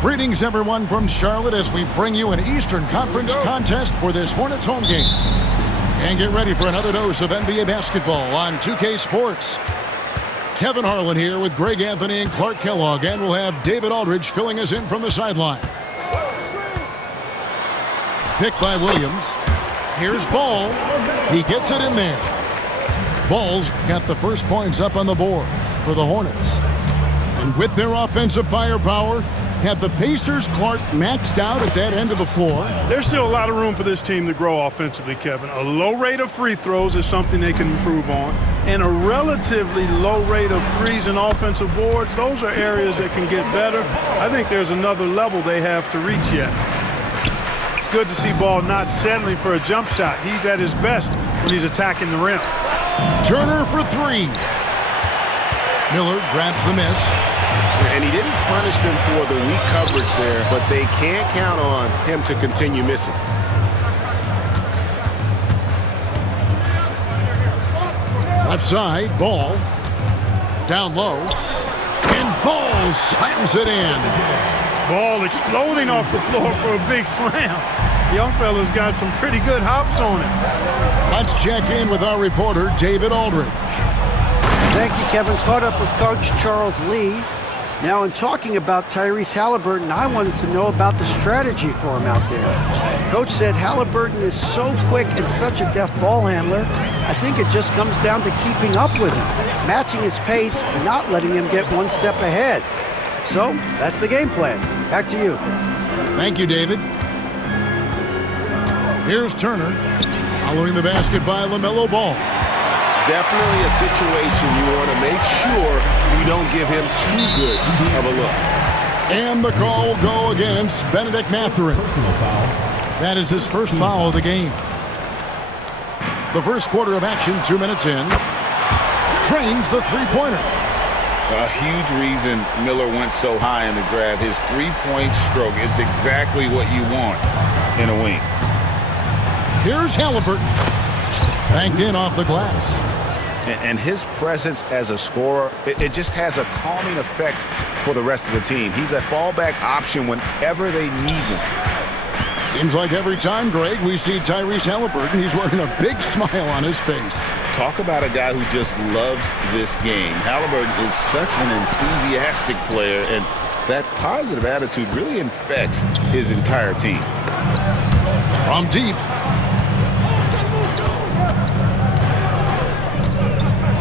Greetings, everyone, from Charlotte as we bring you an Eastern Conference contest for this Hornets home game. And get ready for another dose of NBA basketball on 2K Sports. Kevin Harlan here with Greg Anthony and Clark Kellogg, and we'll have David Aldridge filling us in from the sideline. Picked by Williams. Here's Ball. He gets it in there. Ball's got the first points up on the board for the Hornets. And with their offensive firepower, have the Pacers, Clark, maxed out at that end of the floor? There's still a lot of room for this team to grow offensively, Kevin. A low rate of free throws is something they can improve on, and a relatively low rate of threes and offensive boards. Those are areas that can get better. I think there's another level they have to reach yet. It's good to see Ball not settling for a jump shot. He's at his best when he's attacking the rim. Turner for three. Miller grabs the miss. And he didn't punish them for the weak coverage there, but they can't count on him to continue missing. Left side, Ball. Down low. And Ball slams it in. Ball exploding off the floor for a big slam. Young fella's got some pretty good hops on him. Let's check in with our reporter, David Aldridge. Thank you, Kevin. Caught up with Coach Charles Lee. Now, in talking about Tyrese Haliburton, I wanted to know about the strategy for him out there. Coach said Haliburton is so quick and such a deft ball handler, I think it just comes down to keeping up with him, matching his pace, and not letting him get one step ahead. So, that's the game plan. Back to you. Thank you, David. Here's Turner, following the basket by LaMelo Ball. Definitely a situation you want to make sure you don't give him too good of a look. And the call will go against Benedict Mathurin. That is his first foul of the game. The first quarter of action, 2 minutes in. Trains the three-pointer. A huge reason Miller went so high in the draft. His three-point stroke, it's exactly what you want in a wing. Here's Haliburton. Banked in off the glass. And his presence as a scorer, it just has a calming effect for the rest of the team. He's a fallback option whenever they need one. Seems like every time, Greg, we see Tyrese Haliburton, he's wearing a big smile on his face. Talk about a guy who just loves this game. Haliburton is such an enthusiastic player, and that positive attitude really infects his entire team. From deep.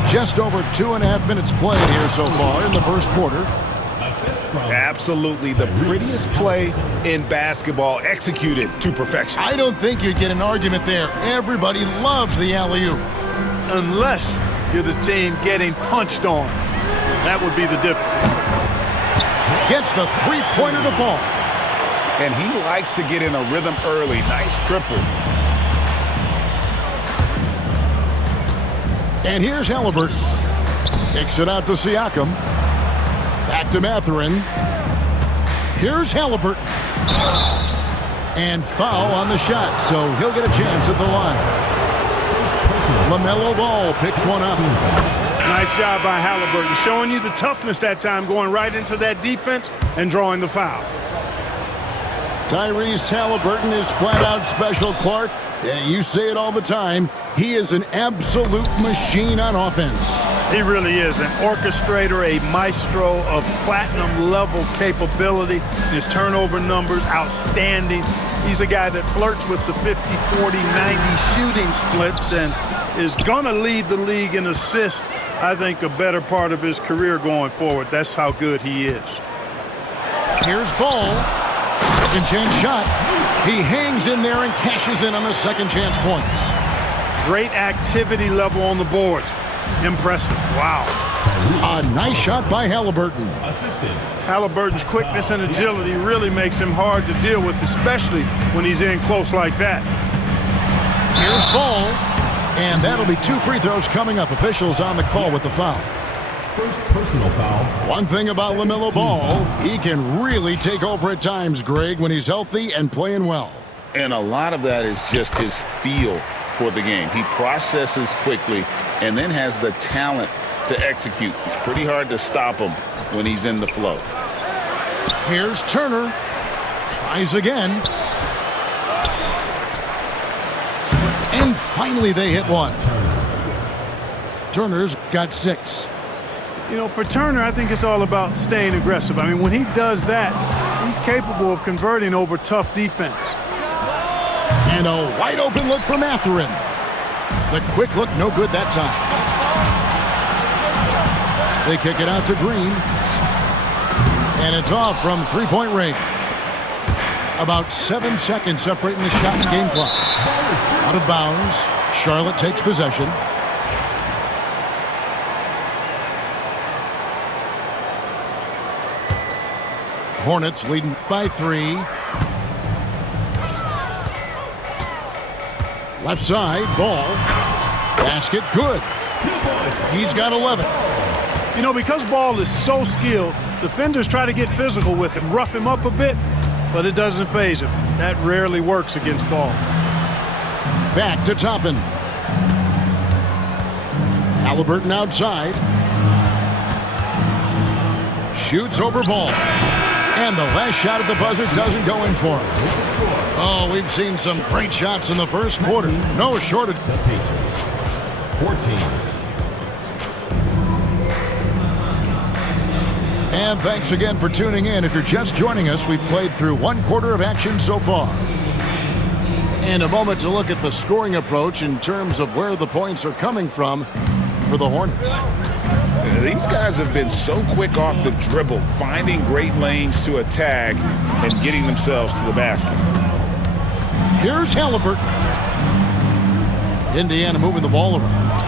Just over 2.5 minutes played here so far in the first quarter. Absolutely the prettiest play in basketball, executed to perfection. I don't think you'd get an argument there. Everybody loves the alley-oop. Unless you're the team getting punched on. That would be the difference. Gets the three-pointer to fall. And he likes to get in a rhythm early. Nice triple. And here's Haliburton. Kicks it out to Siakam. Back to Mathurin. Here's Haliburton. And foul on the shot, so he'll get a chance at the line. LaMelo Ball picks one up. Nice job by Haliburton, showing you the toughness that time, going right into that defense and drawing the foul. Tyrese Haliburton is flat out special, Clark. You say it all the time. He is an absolute machine on offense. He really is an orchestrator, a maestro of platinum-level capability. His turnover numbers, outstanding. He's a guy that flirts with the 50, 40, 90 shooting splits and is going to lead the league in assists, I think, a better part of his career going forward. That's how good he is. Here's Ball. Second chance shot. He hangs in there and cashes in on the second chance points. Great activity level on the boards. Impressive. Wow. A nice shot by Haliburton. Haliburton's quickness and agility really makes him hard to deal with, especially when he's in close like that. Here's Ball. And that'll be 2 free throws coming up. Officials on the call with the foul. First personal foul. One thing about LaMelo Ball, he can really take over at times, Greg, when he's healthy and playing well. And a lot of that is just his feel for the game. He processes quickly and then has the talent to execute. It's pretty hard to stop him when he's in the flow. Here's Turner. Tries again. And finally they hit one. Turner's got 6. You know, for Turner, I think it's all about staying aggressive. I mean, when he does that, he's capable of converting over tough defense. And a wide open look for Mathurin. The quick look, no good that time. They kick it out to Green. And it's off from three-point range. About 7 seconds separating the shot and game clocks. Out of bounds. Charlotte takes possession. Hornets leading by 3. Left side, Ball. Basket, good. He's got 11. You know, because Ball is so skilled, defenders try to get physical with him, rough him up a bit, but it doesn't faze him. That rarely works against Ball. Back to Toppin. Halliburton outside. Shoots over Ball. And the last shot at the buzzer doesn't go in for him. Oh, we've seen some great shots in the first quarter. No shortage. The Pacers. 14. And thanks again for tuning in. If you're just joining us, we've played through 1 quarter of action so far. And a moment to look at the scoring approach in terms of where the points are coming from for the Hornets. These guys have been so quick off the dribble, finding great lanes to attack and getting themselves to the basket. Here's Halliburton. Indiana moving the ball around.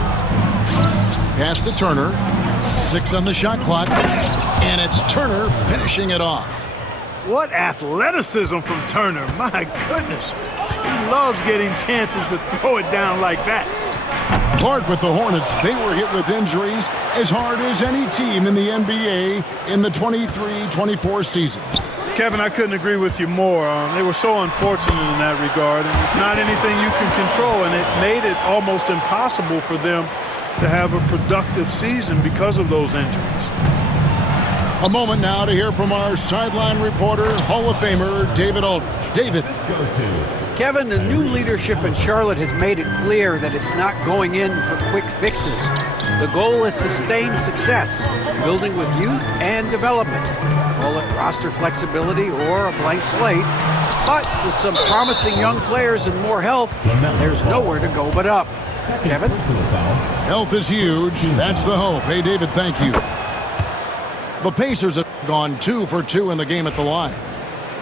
Pass to Turner. 6 on the shot clock. And it's Turner finishing it off. What athleticism from Turner. My goodness. He loves getting chances to throw it down like that. Clark with the Hornets, they were hit with injuries as hard as any team in the NBA in the 23-24 season. Kevin, I couldn't agree with you more. They were so unfortunate in that regard, and it's not anything you can control, and it made it almost impossible for them to have a productive season because of those injuries. A moment now to hear from our sideline reporter, Hall of Famer David Aldridge. David. Kevin, the new leadership in Charlotte has made it clear that it's not going in for quick fixes. The goal is sustained success, building with youth and development. Call it roster flexibility or a blank slate. But with some promising young players and more health, there's nowhere to go but up. Kevin? Health is huge. That's the hope. Hey, David, thank you. The Pacers have gone 2 for 2 in the game at the line.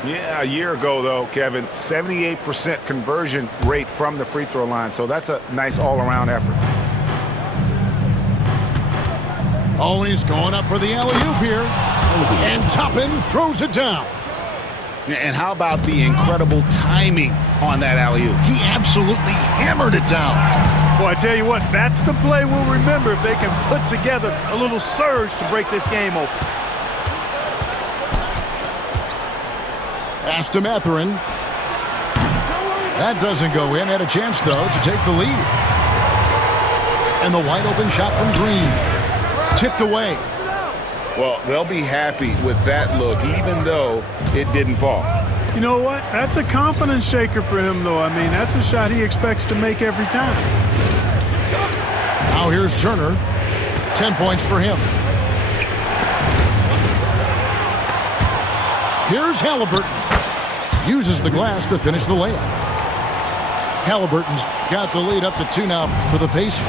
Yeah, a year ago, though, Kevin, 78% conversion rate from the free throw line. So that's a nice all-around effort. Oh, he's going up for the alley-oop here. And Toppin throws it down. And how about the incredible timing on that alley-oop? He absolutely hammered it down. Boy, I tell you what, that's the play we'll remember if they can put together a little surge to break this game open. Pass to Mathurin. That doesn't go in. Had a chance, though, to take the lead. And the wide open shot from Green. Tipped away. Well, they'll be happy with that look, even though it didn't fall. You know what? That's a confidence shaker for him, though. I mean, that's a shot he expects to make every time. Now here's Turner. 10 points for him. Here's Halliburton. Uses the glass to finish the layup. Halliburton's got the lead up to 2 now for the Pacers.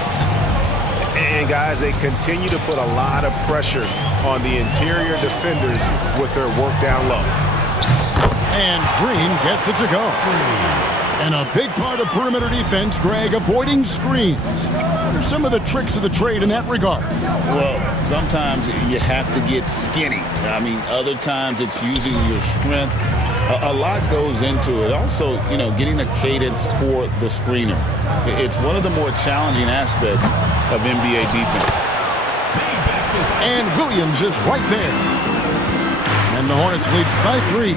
And, guys, they continue to put a lot of pressure on the interior defenders with their work down low. And Green gets it to go. And a big part of perimeter defense, Greg, avoiding screens. What are some of the tricks of the trade in that regard? Well, sometimes you have to get skinny. I mean, other times it's using your strength. A lot goes into it. Also, you know, getting a cadence for the screener. It's one of the more challenging aspects of NBA defense. And Williams is right there. And the Hornets lead by 3.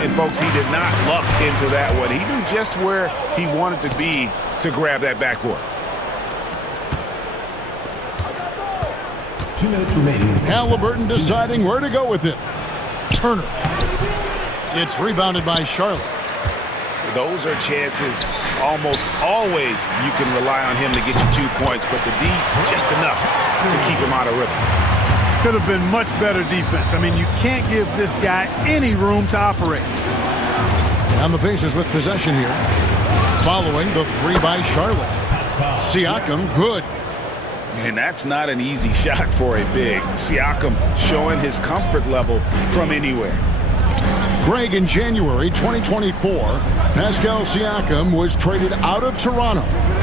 And, folks, he did not luck into that one. He knew just where he wanted to be to grab that backboard. 2 minutes remaining. Halliburton deciding where to go with it. Turner. It's rebounded by Charlotte. Those are chances almost always you can rely on him to get you 2 points, but the D just enough to keep him out of rhythm. Could have been much better defense. I mean, you can't give this guy any room to operate. And the Pacers with possession here. Following the three by Charlotte. Siakam, good. And that's not an easy shot for a big. Siakam showing his comfort level from anywhere. Greg, in January 2024, Pascal Siakam was traded out of Toronto.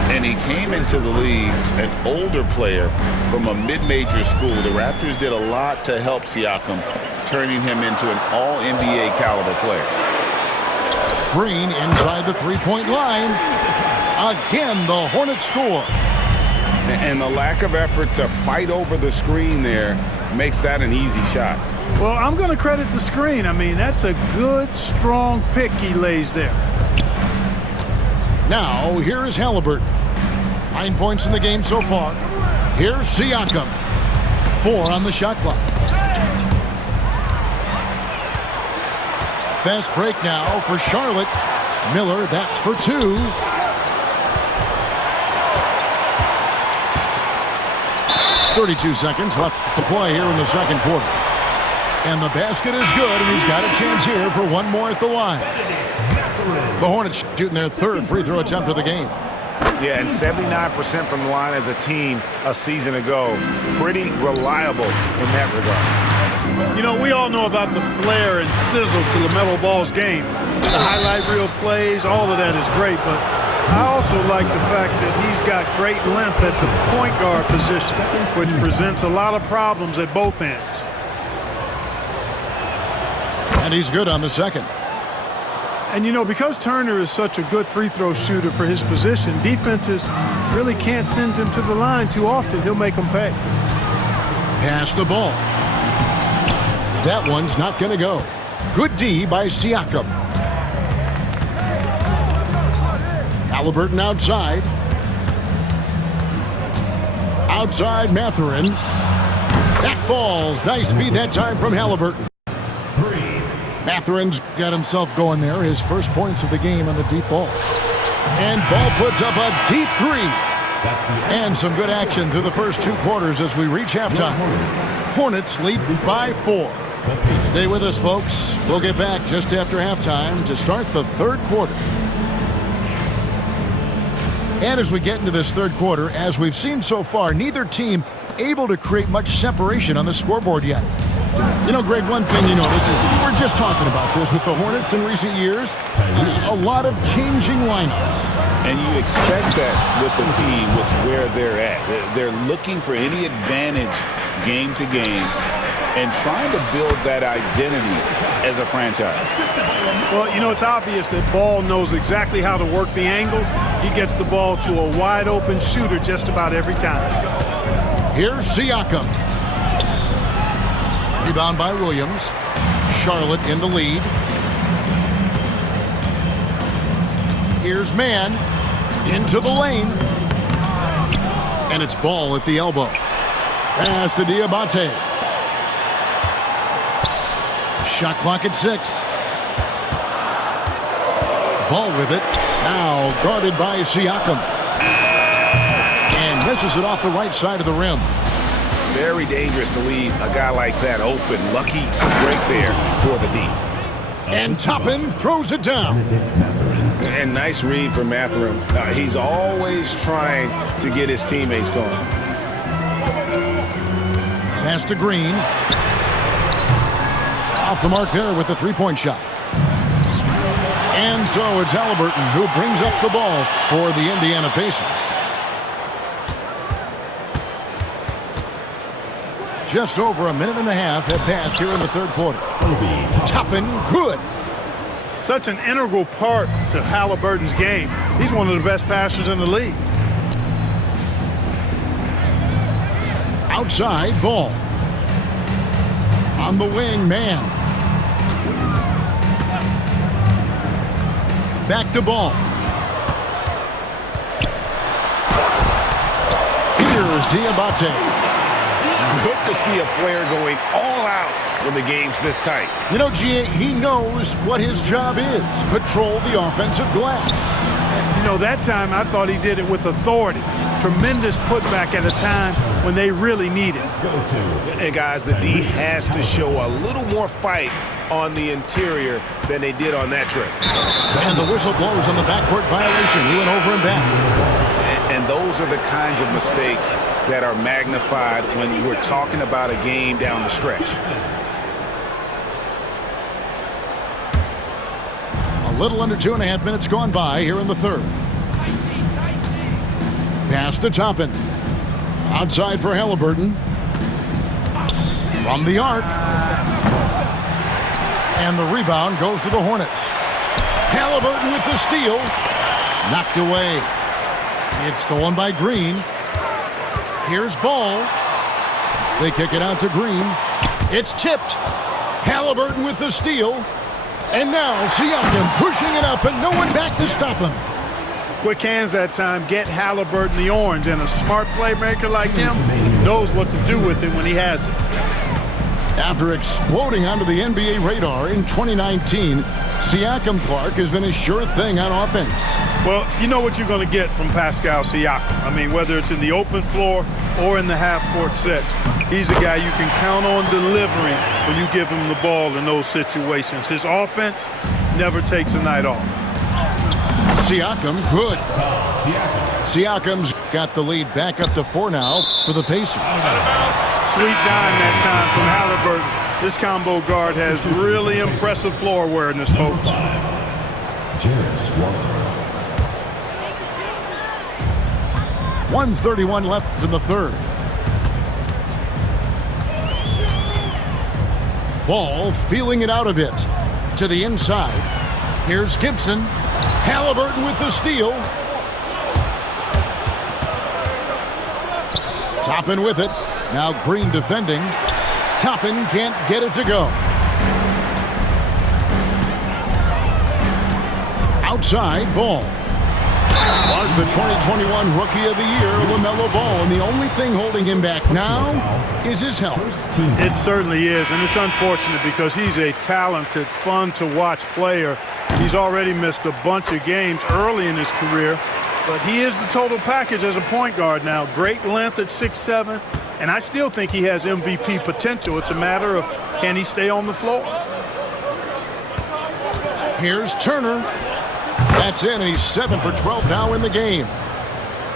And he came into the league an older player from a mid-major school. The Raptors did a lot to help Siakam, turning him into an all-NBA caliber player. Green inside the three-point line. Again, the Hornets score. And the lack of effort to fight over the screen there makes that an easy shot. Well, I'm going to credit the screen. I mean, that's a good, strong pick he lays there. Now, here is Halliburton. 9 points in the game so far. Here's Siakam. 4 on the shot clock. Fast break now for Charlotte. Miller, that's for 2. .32 seconds left to play here in the second quarter. And the basket is good, and he's got a chance here for one more at the line. The Hornets shooting their third free throw attempt of the game. Yeah, and 79% from the line as a team a season ago. Pretty reliable in that regard. You know, we all know about the flair and sizzle to LaMelo Ball's game. The highlight reel plays, all of that is great, but I also like the fact that he's got great length at the point guard position, which presents a lot of problems at both ends. And he's good on the second. And, you know, because Turner is such a good free throw shooter for his position, defenses really can't send him to the line too often. He'll make them pay. Pass the ball. That one's not going to go. Good D by Siakam. Halliburton outside. Outside Mathurin. That falls. Nice feed that time from Halliburton. Mathurin's got himself going there. His first points of the game on the deep ball. And Ball puts up a deep 3. And some good action through the first 2 quarters as we reach halftime. Hornets lead by 4. Stay with us, folks. We'll get back just after halftime to start the third quarter. And as we get into this third quarter, as we've seen so far, neither team able to create much separation on the scoreboard yet. You know, Greg, one thing you notice is we're just talking about this with the Hornets in recent years. A lot of changing lineups. And you expect that with the team, with where they're at. They're looking for any advantage game to game and trying to build that identity as a franchise. Well, you know, it's obvious that Ball knows exactly how to work the angles. He gets the ball to a wide-open shooter just about every time. Here's Siakam. Rebound by Williams. Charlotte in the lead. Here's Mann. Into the lane. And it's Ball at the elbow. Pass to Diabate. Shot clock at 6. Ball with it. Now guarded by Siakam. And misses it off the right side of the rim. Very dangerous to leave a guy like that open. Lucky break there for the D. And Toppin throws it down. And nice read for Mathurin. He's always trying to get his teammates going. Pass to Green. Off the mark there with the three-point shot. And so it's Halliburton who brings up the ball for the Indiana Pacers. Just over a minute and a half have passed here in the third quarter. Toppin, good. Such an integral part to Halliburton's game. He's one of the best passers in the league. Outside, Ball. On the wing, Mann. Back to Ball. Here's Diabate. Good to see a player going all out when the game's this tight. You know, G.A., he knows what his job is. Control the offensive glass. You know, that time I thought he did it with authority. Tremendous putback at a time when they really need it. And guys, the D has to show a little more fight on the interior than they did on that trip. And the whistle blows on the backcourt violation. He went over and back. And those are the kinds of mistakes that are magnified when we're talking about a game down the stretch. A little under 2.5 minutes gone by here in the third. Pass to Toppin. Outside for Halliburton. From the arc. And the rebound goes to the Hornets. Halliburton with the steal. Knocked away. It's stolen by Green. Here's Ball. They kick it out to Green. It's tipped. Halliburton with the steal. And now Siakam pushing it up and no one back to stop him. Quick hands that time, get Halliburton the orange, and a smart playmaker like him knows what to do with it when he has it. After exploding onto the NBA radar in 2019, Siakam Clark has been a sure thing on offense. Well, you know what you're going to get from Pascal Siakam. I mean, whether it's in the open floor or in the half-court sets, he's a guy you can count on delivering when you give him the ball in those situations. His offense never takes a night off. Siakam, good. Siakam's got the lead back up to 4 now for the Pacers. Sweet dime that time from Halliburton. This combo guard has really impressive floor awareness, folks. 1:31 left in the third. Ball feeling it out a bit. To the inside. Here's Gibson. Halliburton with the steal. Toppin with it. Now Green defending. Toppin can't get it to go. Outside, Ball. Clark, the 2021 Rookie of the Year, LaMelo Ball, and the only thing holding him back now is his health. It certainly is, and it's unfortunate because he's a talented, fun-to-watch player. He's already missed a bunch of games early in his career, but he is the total package as a point guard now. Great length at 6'7", and I still think he has MVP potential. It's a matter of can he stay on the floor. Here's Turner. That's in, and he's 7 for 12 now in the game.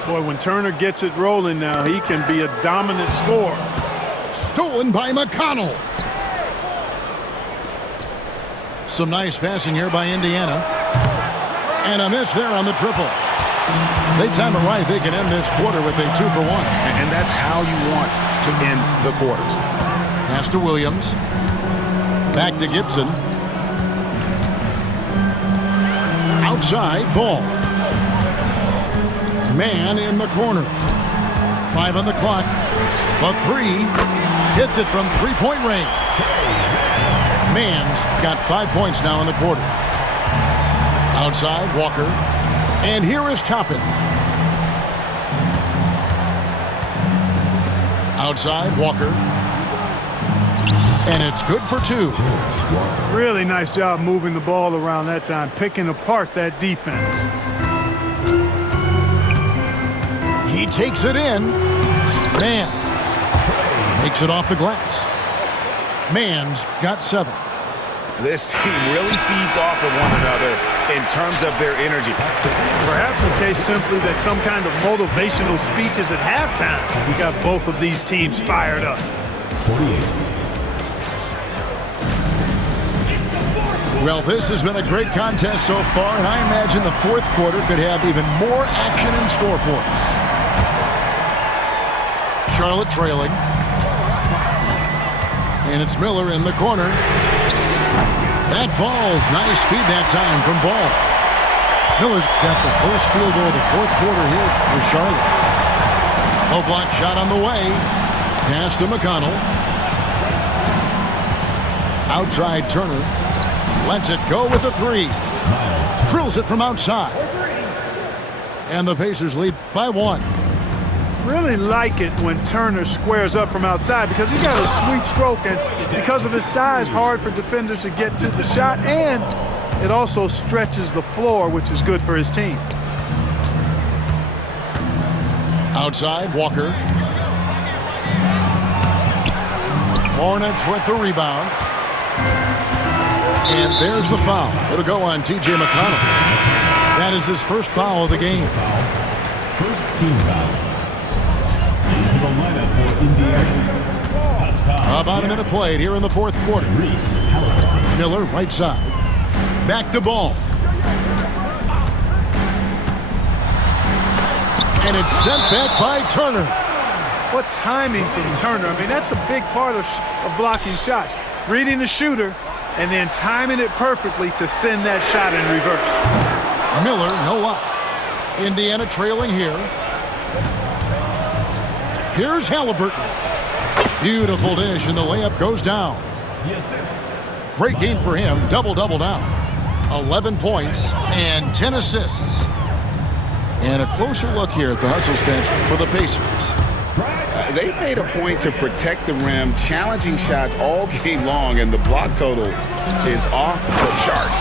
Boy, when Turner gets it rolling now, he can be a dominant scorer. Stolen by McConnell. Some nice passing here by Indiana. And a miss there on the triple. They time it right. They can end this quarter with a 2 for 1. And that's how you want to end the quarters. Pass to Williams. Back to Gibson. Outside, Ball. Man in the corner. 5 on the clock. The 3. Hits it from three-point range. Man's got 5 points now in the quarter. Outside, Walker. And here is Toppin. Outside, Walker. And it's good for 2. Really nice job moving the ball around that time, picking apart that defense. He takes it in. Man makes it off the glass. Man's got 7. This team really feeds off of one another in terms of their energy. Perhaps the case simply that some kind of motivational speeches at halftime. We got both of these teams fired up. 48. Well, this has been a great contest so far, and I imagine the fourth quarter could have even more action in store for us. Charlotte trailing. And it's Miller in the corner. That falls. Nice feed that time from Ball. Miller's got the first field goal of the fourth quarter here for Charlotte. Low block shot on the way. Pass to McConnell. Outside Turner. Lets it go with a 3. Drills it from outside. And the Pacers lead by 1. Really like it when Turner squares up from outside because he got a sweet stroke, and because of his size, hard for defenders to get to the shot, and it also stretches the floor, which is good for his team. Outside, Walker. Hornets with the rebound. And there's the foul. It'll go on T.J. McConnell. That is his first foul of the game. First team foul. Into the lineup for Indiana. Pascal About a minute played here in the fourth quarter. Reese Halliburton. Miller, right side. Back to Ball. And it's sent back by Turner. What timing from Turner. I mean, that's a big part of blocking shots. Reading the shooter and then timing it perfectly to send that shot in reverse. Miller, no luck. Indiana trailing here. Here's Halliburton. Beautiful dish, and the layup goes down. Great game for him. Double-double now. 11 points and 10 assists. And a closer look here at the hustle stats for the Pacers. They made a point to protect the rim, challenging shots all game long, and the block total is off the charts.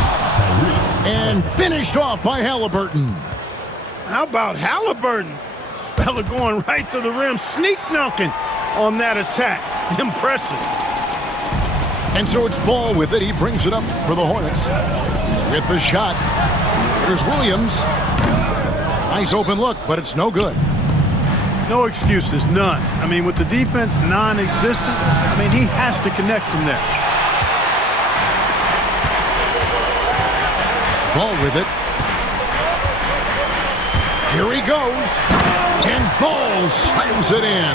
And finished off by Halliburton. How about Halliburton? This fella going right to the rim, sneak dunking on that attack. Impressive. And so it's Ball with it. He brings it up for the Hornets. With the shot. Here's Williams. Nice open look, but it's no good. No excuses, none. I mean, with the defense non-existent, I mean, he has to connect from there. Ball with it. Here he goes. And Ball slams it in.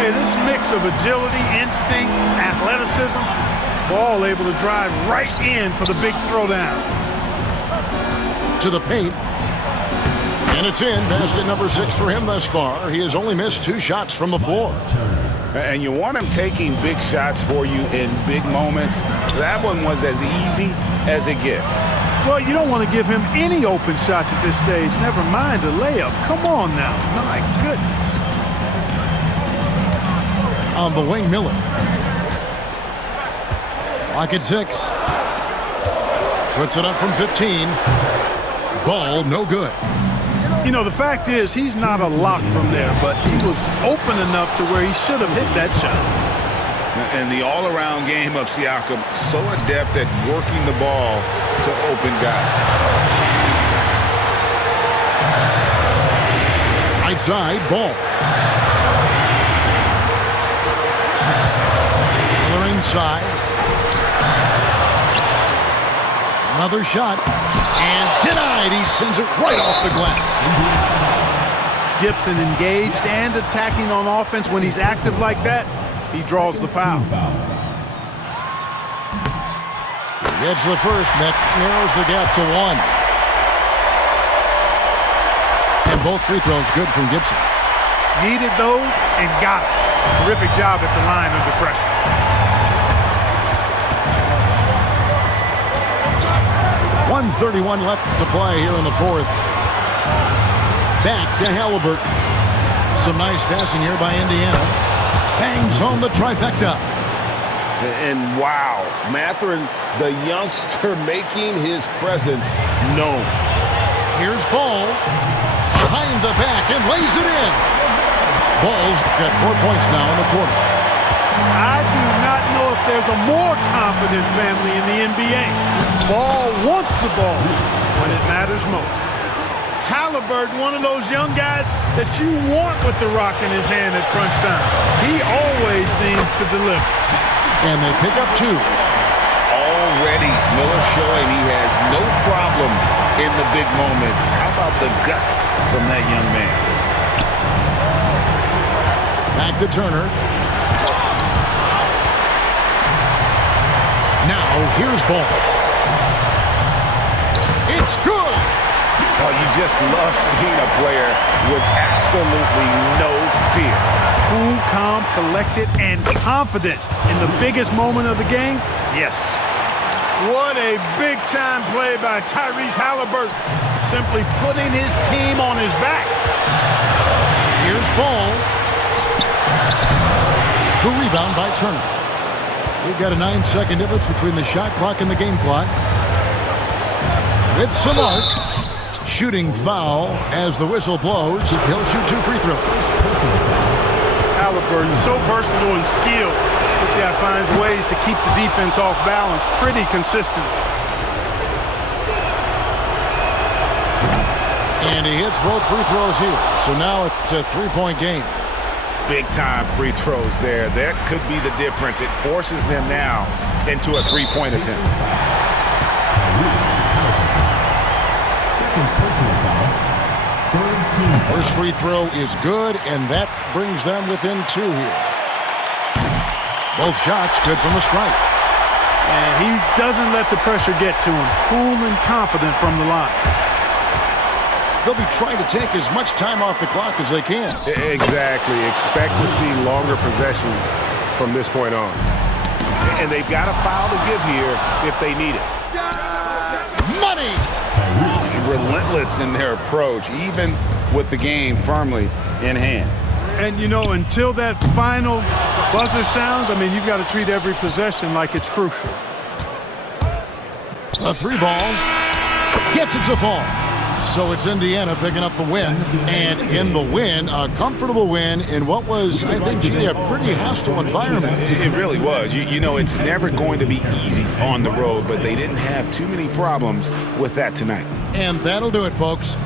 Hey, this mix of agility, instinct, athleticism, Ball able to drive right in for the big throwdown. To the paint. And it's in. Basket number 6 for him thus far. He has only missed 2 shots from the floor. And you want him taking big shots for you in big moments. That one was as easy as it gets. Well, you don't want to give him any open shots at this stage. Never mind a layup. Come on now. My goodness. On the wing, Miller. Lock at 6. Puts it up from 15. Ball, no good. You know, the fact is he's not a lock from there, but he was open enough to where he should have hit that shot. And the all-around game of Siakam, so adept at working the ball to open guys. Right side, Ball. Miller inside. Another shot. And denied. He sends it right off the glass. Gibson engaged and attacking on offense. When he's active like that, he draws the foul. Gets the first, and that narrows the gap to 1. And both free throws good from Gibson. Needed those and got it. Terrific job at the line under pressure. .131 left to play here in the fourth. Back to Halliburton. Some nice passing here by Indiana. Bangs home the trifecta. And wow, Mathurin, the youngster, making his presence known. Here's Ball. Behind the back and lays it in. Ball's got 4 points now in the quarter. I do not know if there's a more confident family in the NBA. Ball wants the ball when it matters most. Halliburton, one of those young guys that you want with the rock in his hand at crunch time. He always seems to deliver. And they pick up 2. Already, Miller showing he has no problem in the big moments. How about the gut from that young man? Back to Turner. Now, here's Ball. It's good! Oh, you just love seeing a player with absolutely no fear. Cool, calm, collected, and confident in the biggest moment of the game? Yes. What a big-time play by Tyrese Halliburton. Simply putting his team on his back. Here's Ball. The rebound by Turner. We've got a 9-second difference between the shot clock and the game clock. With some arc. Shooting foul as the whistle blows. He'll shoot 2 free throws. Haliburton, so versatile and skilled. This guy finds ways to keep the defense off balance pretty consistent. And he hits both free throws here. So now it's a 3-point game. Big-time free throws there. That could be the difference. It forces them now into a 3-point attempt. Second personal foul. Third team foul. First free throw is good, and that brings them within 2 here. Both shots good from the strike. And he doesn't let the pressure get to him. Cool and confident from the line. They'll be trying to take as much time off the clock as they can. Exactly. Expect to see longer possessions from this point on. And they've got a foul to give here if they need it. Money! Relentless in their approach, even with the game firmly in hand. And, you know, until that final buzzer sounds, I mean, you've got to treat every possession like it's crucial. A 3-ball gets it to fall. So it's Indiana picking up the win, and in the win, a comfortable win in what was, I think, gee, a pretty hostile environment. It really was. You know, it's never going to be easy on the road, but they didn't have too many problems with that tonight. And that'll do it, folks.